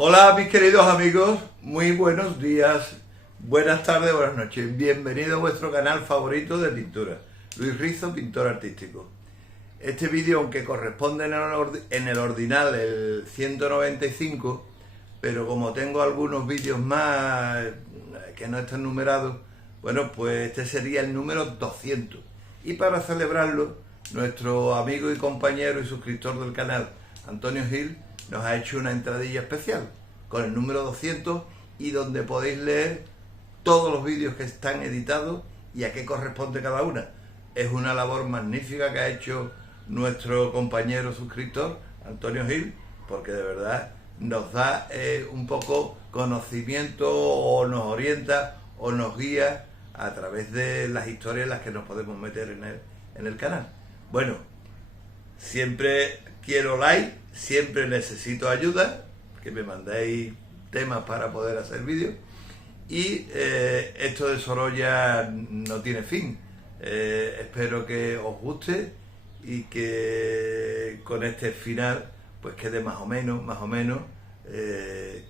Hola mis queridos amigos, muy buenos días, buenas tardes, buenas noches. Bienvenido a vuestro canal favorito de pintura, Luis Rizo, pintor artístico. Este vídeo, aunque corresponde en el ordinal el 195, pero como tengo algunos vídeos más que no están numerados, bueno, pues este sería el número 200. Y para celebrarlo, nuestro amigo y compañero y suscriptor del canal, Antonio Gil, nos ha hecho una entradilla especial con el número 200 y donde podéis leer todos los vídeos que están editados y a qué corresponde cada una. Es una labor magnífica que ha hecho nuestro compañero suscriptor, Antonio Gil, porque de verdad nos da un poco conocimiento o nos orienta o nos guía a través de las historias en las que nos podemos meter en el canal. Bueno, siempre quiero like, siempre necesito ayuda, que me mandéis temas para poder hacer vídeos. Y esto de Sorolla no tiene fin. Espero que os guste y que con este final pues quede más o menos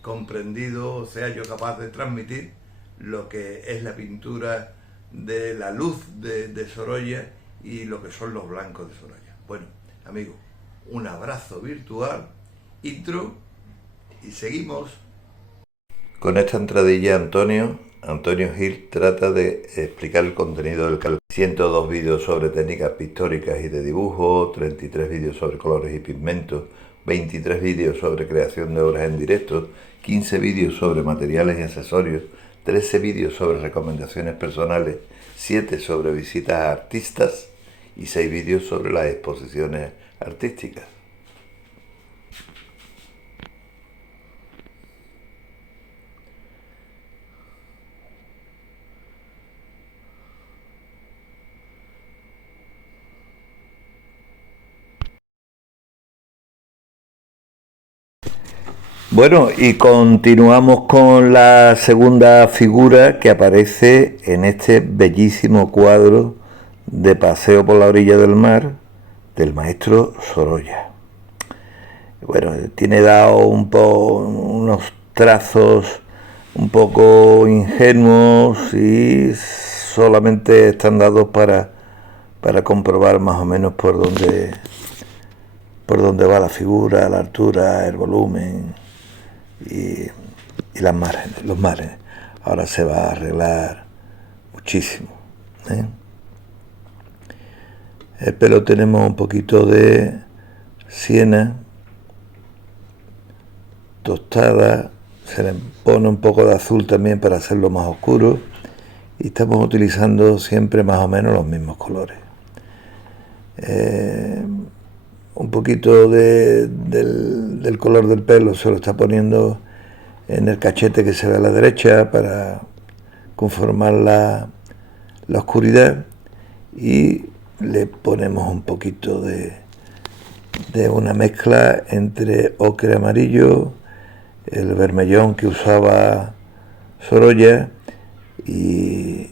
comprendido, o sea, yo capaz de transmitir lo que es la pintura de la luz de Sorolla y lo que son los blancos de Sorolla. Bueno, amigos, un abrazo virtual, intro, y seguimos. Con esta entradilla Antonio Gil trata de explicar el contenido del calco. 102 vídeos sobre técnicas pictóricas y de dibujo, 33 vídeos sobre colores y pigmentos, 23 vídeos sobre creación de obras en directo, 15 vídeos sobre materiales y accesorios, 13 vídeos sobre recomendaciones personales, 7 sobre visitas a artistas y 6 vídeos sobre las exposiciones artísticas. Bueno, y continuamos con la segunda figura que aparece en este bellísimo cuadro de Paseo por la orilla del mar del maestro Sorolla. Bueno, tiene dado unos trazos un poco ingenuos y solamente están dados para comprobar más o menos por dónde va la figura, la altura, el volumen y los márgenes. Ahora se va a arreglar muchísimo. El pelo tenemos un poquito de siena tostada, se le pone un poco de azul también para hacerlo más oscuro y estamos utilizando siempre más o menos los mismos colores. Un poquito del color del pelo se lo está poniendo en el cachete que se ve a la derecha para conformar la oscuridad, y le ponemos un poquito de una mezcla entre ocre amarillo, el vermellón que usaba Sorolla y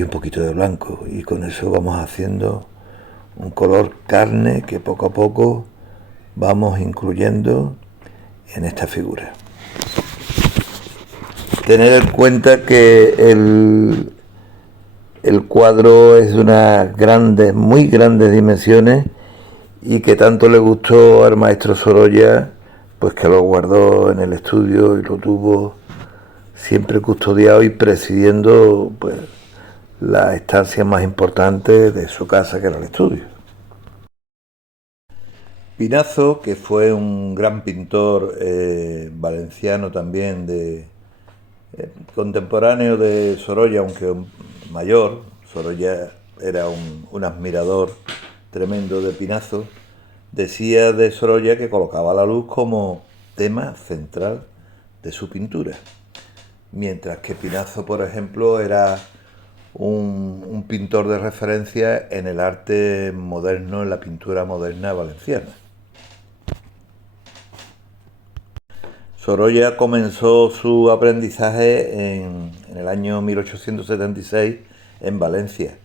un poquito de blanco, y con eso vamos haciendo un color carne que poco a poco vamos incluyendo en esta figura. Tener en cuenta que el cuadro es de unas muy grandes dimensiones y que tanto le gustó al maestro Sorolla, pues que lo guardó en el estudio y lo tuvo siempre custodiado y presidiendo pues la estancia más importante de su casa, que era el estudio. Pinazo, que fue un gran pintor valenciano también, contemporáneo de Sorolla, aunque mayor. Sorolla era un admirador tremendo de Pinazo. Decía de Sorolla que colocaba la luz como tema central de su pintura, mientras que Pinazo, por ejemplo, era un pintor de referencia en el arte moderno, en la pintura moderna valenciana. Sorolla comenzó su aprendizaje en el año 1876 en Valencia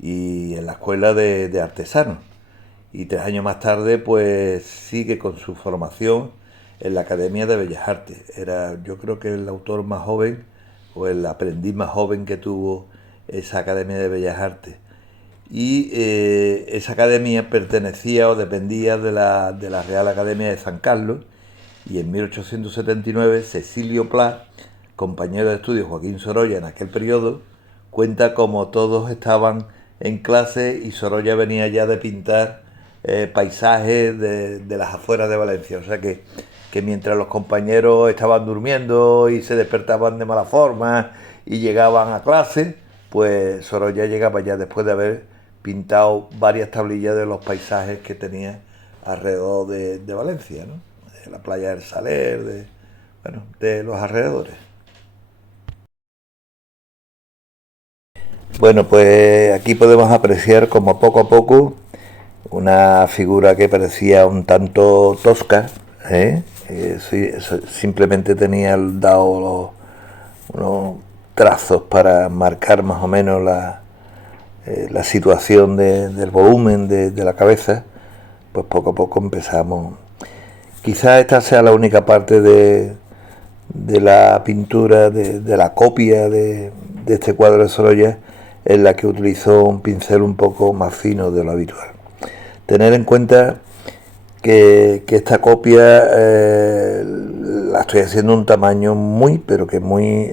y en la escuela de artesanos, y 3 años más tarde pues sigue con su formación en la Academia de Bellas Artes. Era, yo creo que el autor más joven o el aprendiz más joven que tuvo esa Academia de Bellas Artes. Y esa academia pertenecía o dependía de la Real Academia de San Carlos, y en 1879 Cecilio Pla, compañero de estudio Joaquín Sorolla en aquel periodo, cuenta como todos estaban en clase y Sorolla venía ya de pintar paisajes de las afueras de Valencia. O sea que mientras los compañeros estaban durmiendo y se despertaban de mala forma y llegaban a clase, pues Sorolla llegaba ya después de haber pintado varias tablillas de los paisajes que tenía alrededor de Valencia, ¿no? De la playa del Saler, bueno, de los alrededores. Bueno, pues aquí podemos apreciar como poco a poco una figura que parecía un tanto tosca, ¿eh? Simplemente tenía dado unos trazos para marcar más o menos la situación del volumen de la cabeza. Pues poco a poco empezamos. Quizás esta sea la única parte de la pintura, de la copia de este cuadro de Sorolla, en la que utilizó un pincel un poco más fino de lo habitual. Tener en cuenta que esta copia la estoy haciendo un tamaño pero que muy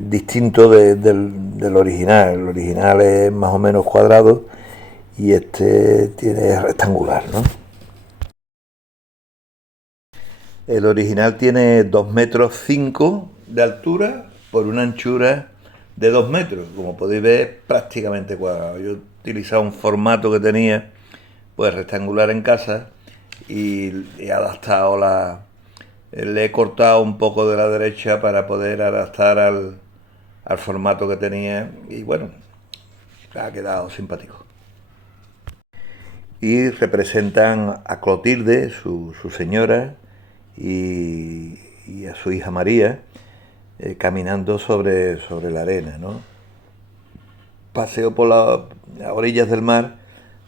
distinto del original. El original es más o menos cuadrado y este es rectangular, ¿no? El original tiene 2,5 m de altura por una anchura de 2 metros. Como podéis ver, prácticamente cuadrado. Yo he utilizado un formato que tenía pues rectangular en casa y he adaptado le he cortado un poco de la derecha para poder adaptar al formato que tenía y bueno, ha quedado simpático. Y representan a Clotilde, su señora, y a su hija María, caminando sobre la arena, ¿no? Paseo por las orillas del mar.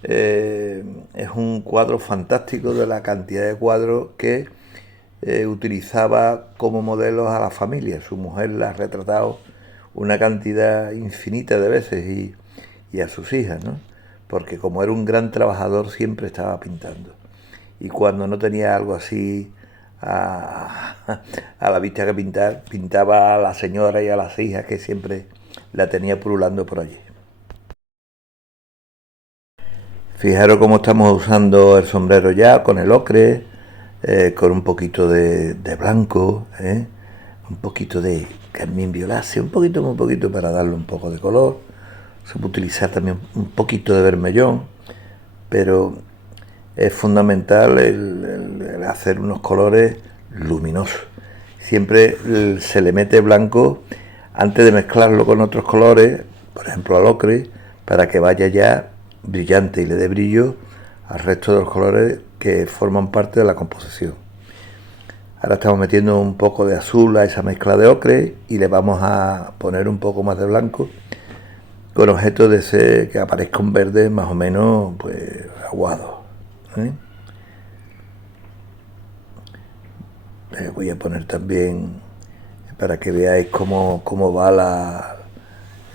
Es un cuadro fantástico de la cantidad de cuadros que utilizaba como modelos a la familia. Su mujer la ha retratado una cantidad infinita de veces y a sus hijas, ¿no? Porque como era un gran trabajador siempre estaba pintando. Y cuando no tenía algo así a la vista que pintar, pintaba a la señora y a las hijas que siempre la tenía pululando por allí. Fijaros cómo estamos usando el sombrero ya con el ocre, con un poquito de blanco, un poquito de carmín violáceo, un poquito, muy poquito para darle un poco de color. Se puede utilizar también un poquito de vermellón, pero es fundamental el hacer unos colores luminosos. Siempre se le mete blanco antes de mezclarlo con otros colores, por ejemplo al ocre, para que vaya ya brillante y le dé brillo al resto de los colores que forman parte de la composición. Ahora estamos metiendo un poco de azul a esa mezcla de ocre y le vamos a poner un poco más de blanco con objeto de que aparezca un verde más o menos pues aguado, ¿eh? Voy a poner también para que veáis cómo va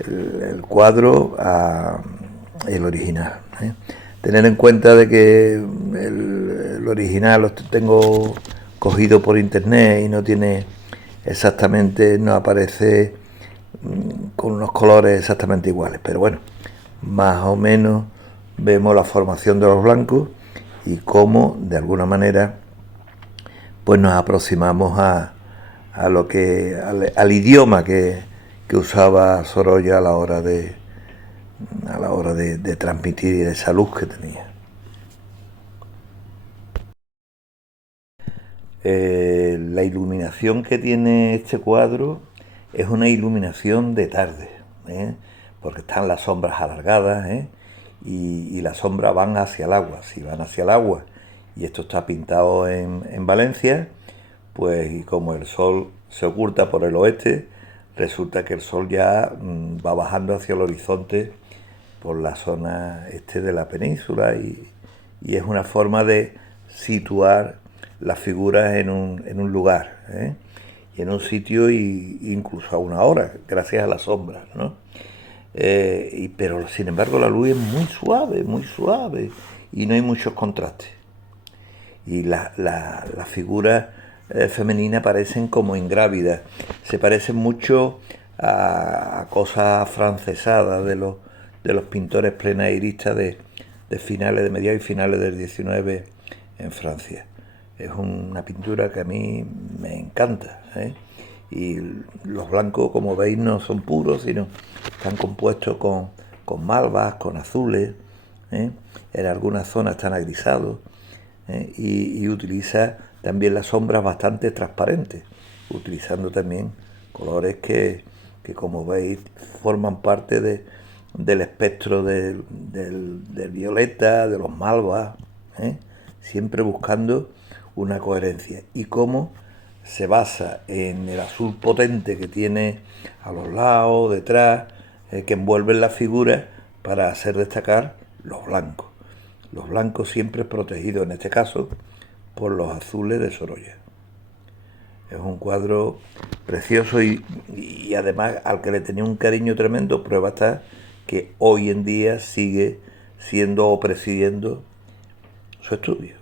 el cuadro el original, ¿eh? Tener en cuenta de que el original lo tengo cogido por internet y no tiene exactamente, no aparece con unos colores exactamente iguales, pero bueno, más o menos vemos la formación de los blancos y cómo de alguna manera pues nos aproximamos al idioma que usaba Sorolla a la hora de transmitir esa luz que tenía. La iluminación que tiene este cuadro es una iluminación de tarde, ¿eh? Porque están las sombras alargadas, ¿eh? Y las sombras van hacia el agua. Si van hacia el agua y esto está pintado en Valencia, pues y como el sol se oculta por el oeste, resulta que el sol ya va bajando hacia el horizonte por la zona este de la península y es una forma de situar las figuras en un lugar, ¿eh? Y en un sitio y incluso a una hora, gracias a las sombras, ¿no? Pero sin embargo la luz es muy suave y no hay muchos contrastes. Y las figuras femeninas parecen como ingrávidas, se parecen mucho a cosas francesadas de los pintores plenairistas de finales, de mediados y finales del 19 en Francia. Es una pintura que a mí me encanta, ¿eh? Y los blancos, como veis, no son puros, sino están compuestos con malvas, con azules, ¿eh? En algunas zonas están agrisados, ¿eh? Y utiliza también las sombras bastante transparentes, utilizando también colores que como veis forman parte del espectro del violeta, de los malvas, ¿eh? Siempre buscando una coherencia. Y cómo se basa en el azul potente que tiene a los lados, detrás, que envuelven la figura para hacer destacar los blancos. Los blancos siempre protegidos, en este caso, por los azules de Sorolla. Es un cuadro precioso y además al que le tenía un cariño tremendo. Prueba está que hoy en día sigue siendo o presidiendo su estudio.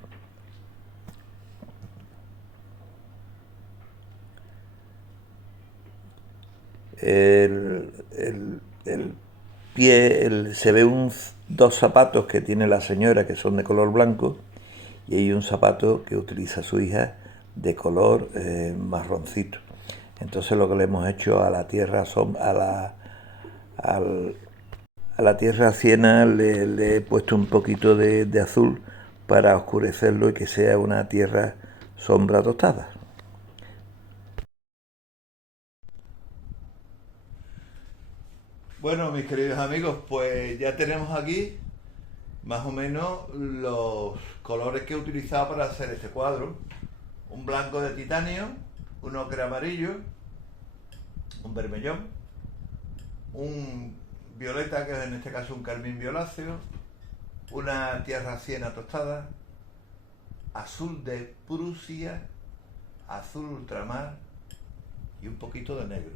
El pie, se ve dos zapatos que tiene la señora que son de color blanco y hay un zapato que utiliza su hija de color marroncito. Entonces lo que le hemos hecho a la tierra a la tierra siena le he puesto un poquito de azul para oscurecerlo y que sea una tierra sombra tostada. Bueno, mis queridos amigos, pues ya tenemos aquí más o menos los colores que he utilizado para hacer este cuadro. Un blanco de titanio, un ocre amarillo, un vermellón, un violeta, que es en este caso un carmín violáceo, una tierra siena tostada, azul de Prusia, azul ultramar y un poquito de negro.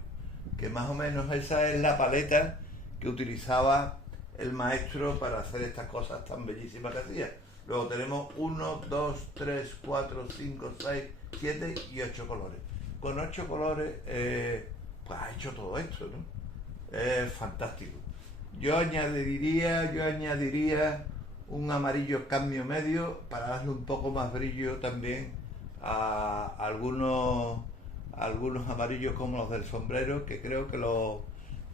Que más o menos esa es la paleta que utilizaba el maestro para hacer estas cosas tan bellísimas que hacía. Luego tenemos 1, 2, 3, 4, 5, 6, 7 y 8 colores. Con 8 colores pues ha hecho todo esto, ¿no? Es fantástico. Yo añadiría un amarillo cambio medio para darle un poco más brillo también a algunos amarillos como los del sombrero, que creo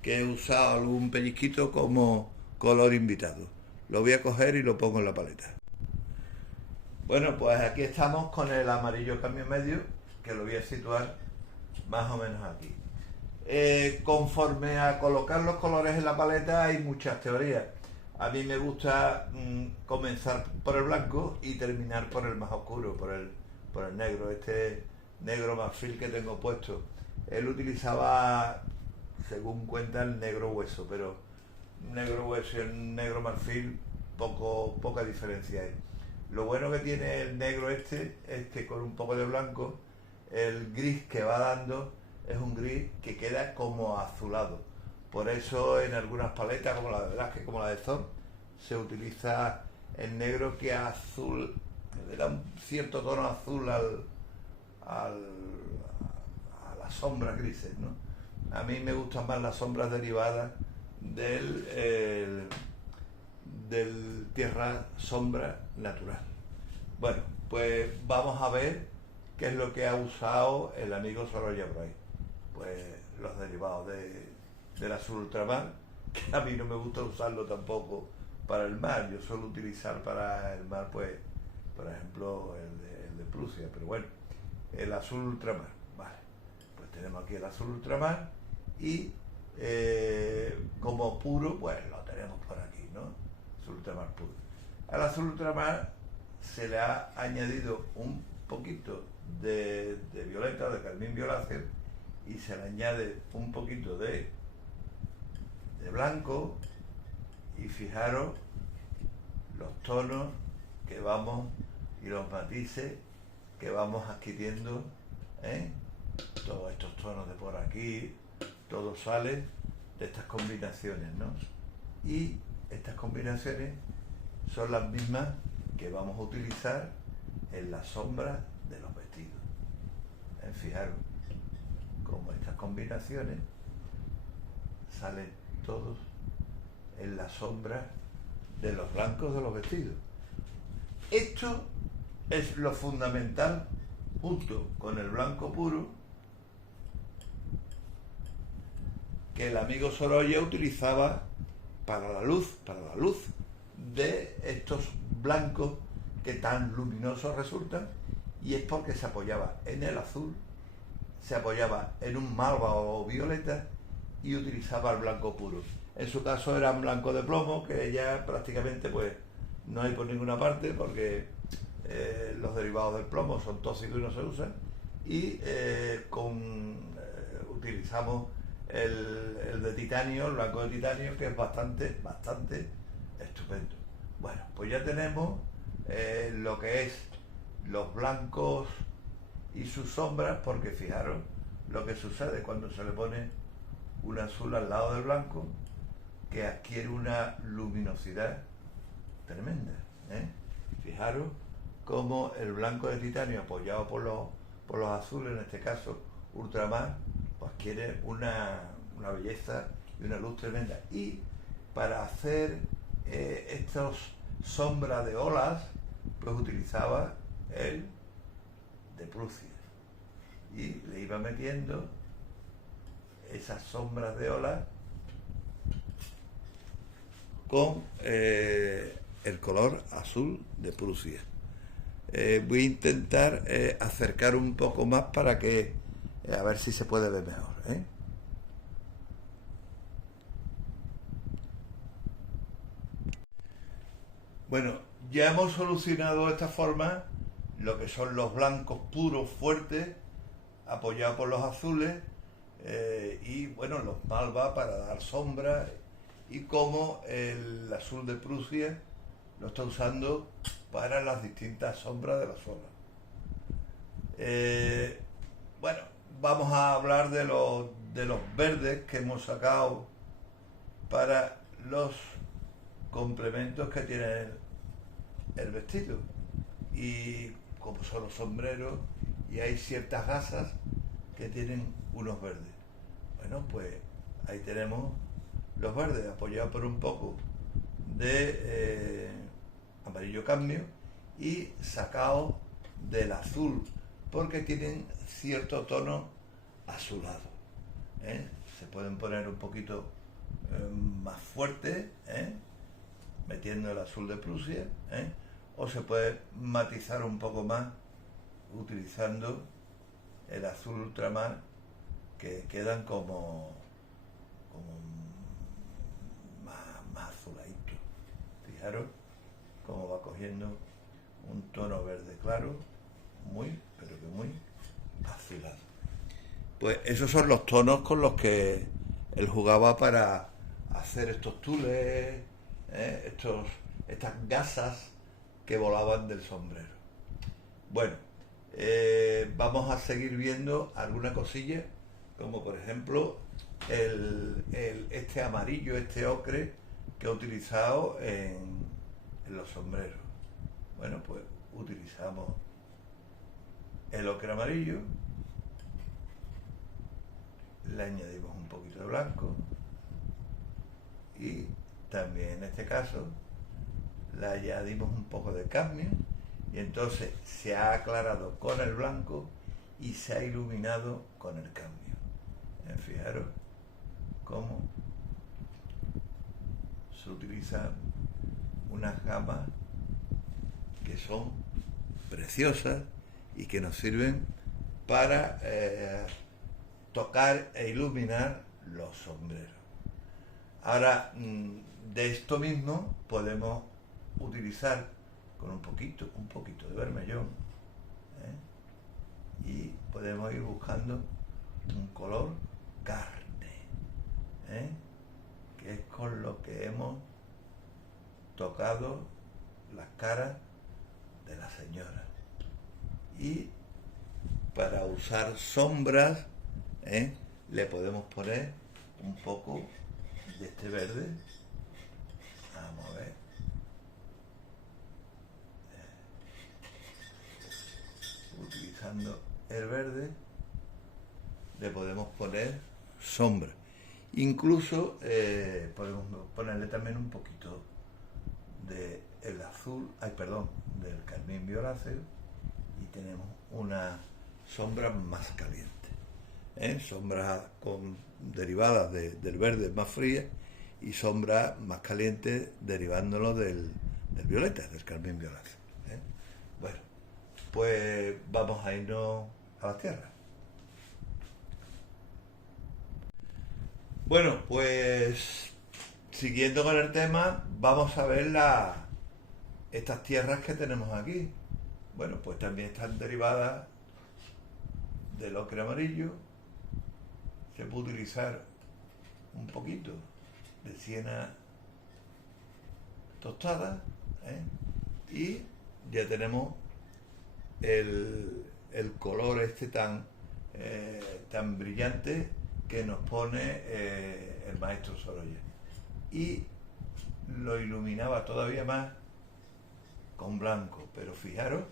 que he usado algún pellizquito como color invitado. Lo voy a coger y lo pongo en la paleta. Bueno, pues aquí estamos con el amarillo cambio medio, que lo voy a situar más o menos aquí. Conforme a colocar los colores en la paleta hay muchas teorías. A mí me gusta comenzar por el blanco y terminar por el más oscuro, por el negro, este negro marfil que tengo puesto. Él utilizaba, según cuenta, el negro hueso, pero negro hueso y el negro marfil poca diferencia hay. Lo bueno que tiene el negro este es que con un poco de blanco, el gris que va dando es un gris que queda como azulado. Por eso en algunas paletas, como la de Velázquez, como la de Thor, se utiliza el negro que azul, le da un cierto tono azul a las sombras grises, ¿no? A mí me gustan más las sombras derivadas del tierra sombra natural. Bueno, pues vamos a ver qué es lo que ha usado el amigo Sorolla Broi. Pues los derivados del azul ultramar, que a mí no me gusta usarlo tampoco para el mar. Yo suelo utilizar para el mar, pues, por ejemplo, el de Prusia, pero bueno, el azul ultramar. Vale, pues tenemos aquí el azul ultramar y como puro, pues lo tenemos por aquí, ¿no? Azul ultramar puro. Al azul ultramar se le ha añadido un poquito de violeta, de carmín violáceo, y se le añade un poquito de blanco, y fijaros los tonos que vamos y los matices que vamos adquiriendo, ¿eh? Todos estos tonos de por aquí, todo sale de estas combinaciones, ¿no? Y estas combinaciones son las mismas que vamos a utilizar en la sombra de los vestidos. Fijaros cómo estas combinaciones salen todos en la sombra de los blancos de los vestidos. Esto es lo fundamental, junto con el blanco puro, que el amigo Sorolla utilizaba para la luz de estos blancos que tan luminosos resultan, y es porque se apoyaba en el azul, se apoyaba en un malva o violeta y utilizaba el blanco puro. En su caso eran blancos de plomo, que ya prácticamente pues no hay por ninguna parte, porque los derivados del plomo son tóxicos y no se usan, y utilizamos el de titanio, el blanco de titanio, que es bastante estupendo. Bueno, pues ya tenemos lo que es los blancos y sus sombras, porque fijaros lo que sucede cuando se le pone un azul al lado del blanco, que adquiere una luminosidad tremenda, ¿eh? Fijaros cómo el blanco de titanio apoyado por los azules, en este caso ultramar, pues adquiere una belleza y una luz tremenda. Y para hacer estas sombras de olas, pues utilizaba el de Prusia y le iba metiendo esas sombras de olas con el color azul de Prusia. Voy a intentar acercar un poco más para que a ver si se puede ver mejor, ¿eh? Bueno, ya hemos solucionado de esta forma lo que son los blancos puros fuertes apoyados por los azules, y bueno, los malva para dar sombra, y como el azul de Prusia lo está usando para las distintas sombras de las olas. Bueno, vamos a hablar de los verdes que hemos sacado para los complementos que tiene el vestido, y como son los sombreros, y hay ciertas gasas que tienen unos verdes. Bueno, pues ahí tenemos los verdes apoyados por un poco de amarillo cadmio y sacados del azul, porque tienen cierto tono azulado, ¿eh? Se pueden poner un poquito más fuerte, metiendo el azul de Prusia, o se puede matizar un poco más utilizando el azul ultramar, que quedan como más azuladitos. Fijaros cómo va cogiendo un tono verde claro, pero que muy azulado. Pues esos son los tonos con los que él jugaba para hacer estos tules, estas gasas que volaban del sombrero. Bueno, vamos a seguir viendo alguna cosilla, como por ejemplo este amarillo, este ocre que he utilizado en los sombreros. Bueno, pues utilizamos el ocre amarillo, le añadimos un poquito de blanco, y también en este caso le añadimos un poco de cadmio, y entonces se ha aclarado con el blanco y se ha iluminado con el cadmio. Fijaros cómo se utilizan unas gamas que son preciosas y que nos sirven para tocar e iluminar los sombreros. Ahora, de esto mismo podemos utilizar con un poquito de vermellón, y podemos ir buscando un color carne, que es con lo que hemos tocado las caras de la señora, y Y para usar sombras, le podemos poner un poco de este verde. Vamos a ver. Utilizando el verde le podemos poner sombra. Incluso podemos ponerle también un poquito del azul, del carmín violáceo, y tenemos una sombra más caliente. Sombras derivadas del verde más fría y sombras más calientes derivándolo del violeta, del carmín violáceo. Bueno, pues vamos a irnos a la tierra. Bueno, pues siguiendo con el tema, vamos a ver estas tierras que tenemos aquí. Bueno, pues también están derivadas del ocre amarillo. Se puede utilizar un poquito de siena tostada, y ya tenemos el color este tan brillante que nos pone el maestro Sorolla, y lo iluminaba todavía más con blanco. Pero fijaros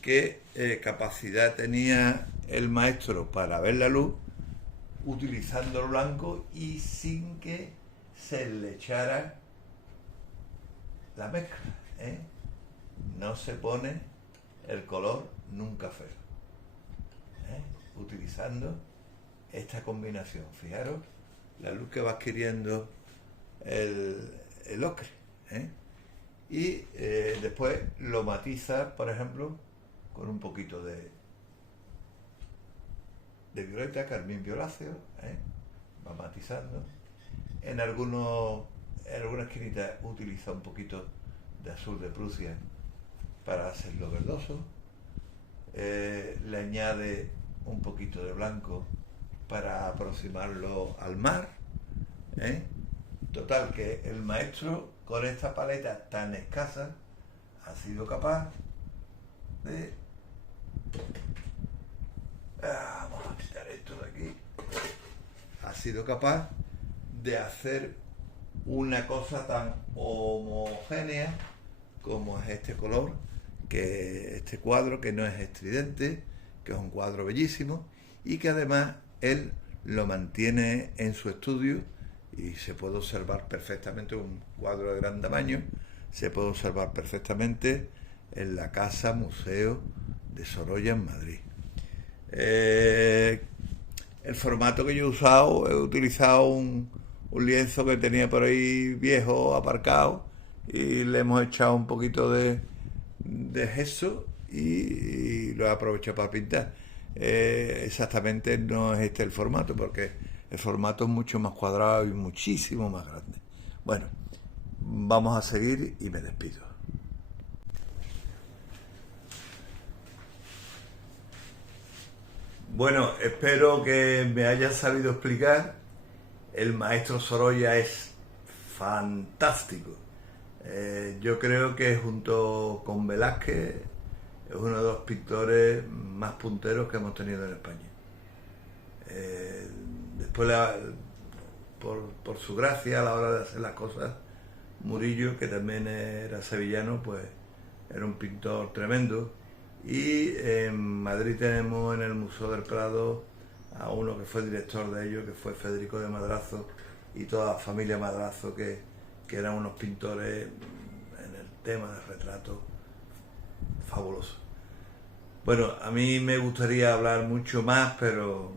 qué capacidad tenía el maestro para ver la luz utilizando el blanco y sin que se le echara la mezcla. No se pone el color nunca feo, utilizando esta combinación. Fijaros la luz que va adquiriendo el ocre, y después lo matiza, por ejemplo, con un poquito de violeta, carmín violáceo, va matizando. En alguna esquinita utiliza un poquito de azul de Prusia para hacerlo verdoso, le añade un poquito de blanco para aproximarlo al mar. Total, que el maestro con esta paleta tan escasa ha sido capaz de... Vamos a quitar esto de aquí. Ha sido capaz de hacer una cosa tan homogénea como es este color, que este cuadro, que no es estridente, que es un cuadro bellísimo, y que además él lo mantiene en su estudio, y se puede observar perfectamente, un cuadro de gran tamaño, se puede observar perfectamente en la Casa Museo de Sorolla en Madrid. El formato que yo he utilizado un lienzo que tenía por ahí viejo, aparcado, y le hemos echado un poquito de gesso y lo he aprovechado para pintar. Exactamente no es este el formato, porque el formato es mucho más cuadrado y muchísimo más grande. Bueno, vamos a seguir y me despido. Bueno, espero que me haya sabido explicar. El maestro Sorolla es fantástico. Yo creo que junto con Velázquez es uno de los pintores más punteros que hemos tenido en España. Después, por su gracia a la hora de hacer las cosas, Murillo, que también era sevillano, pues era un pintor tremendo. Y en Madrid tenemos en el Museo del Prado a uno que fue director de ellos, que fue Federico de Madrazo, y toda la familia Madrazo, que eran unos pintores en el tema del retrato fabulosos. Bueno, a mí me gustaría hablar mucho más, pero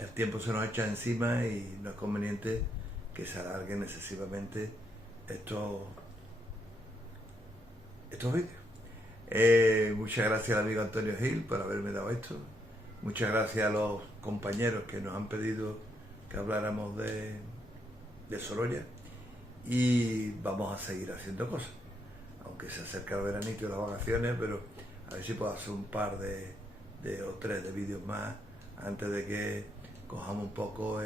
el tiempo se nos echa encima y no es conveniente que se alarguen excesivamente estos vídeos. Muchas gracias al amigo Antonio Gil por haberme dado esto. Muchas gracias a los compañeros que nos han pedido que habláramos de Sorolla, y vamos a seguir haciendo cosas, aunque se acerca el veranito y las vacaciones, pero a ver si puedo hacer un par o tres de vídeos más antes de que cojamos un poco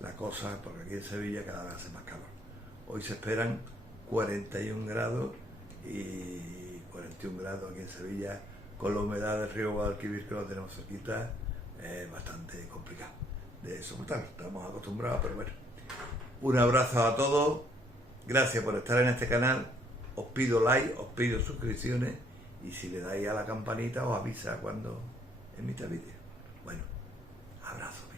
la cosa, porque aquí en Sevilla cada vez hace más calor. Hoy se esperan 41 grados, y 41 grados aquí en Sevilla con la humedad del río Guadalquivir que lo tenemos cerquita, es bastante complicado de soportar. Estamos acostumbrados, pero bueno. Un abrazo a todos, gracias por estar en este canal, os pido like, os pido suscripciones y si le dais a la campanita os avisa cuando emita vídeo. Bueno, abrazo.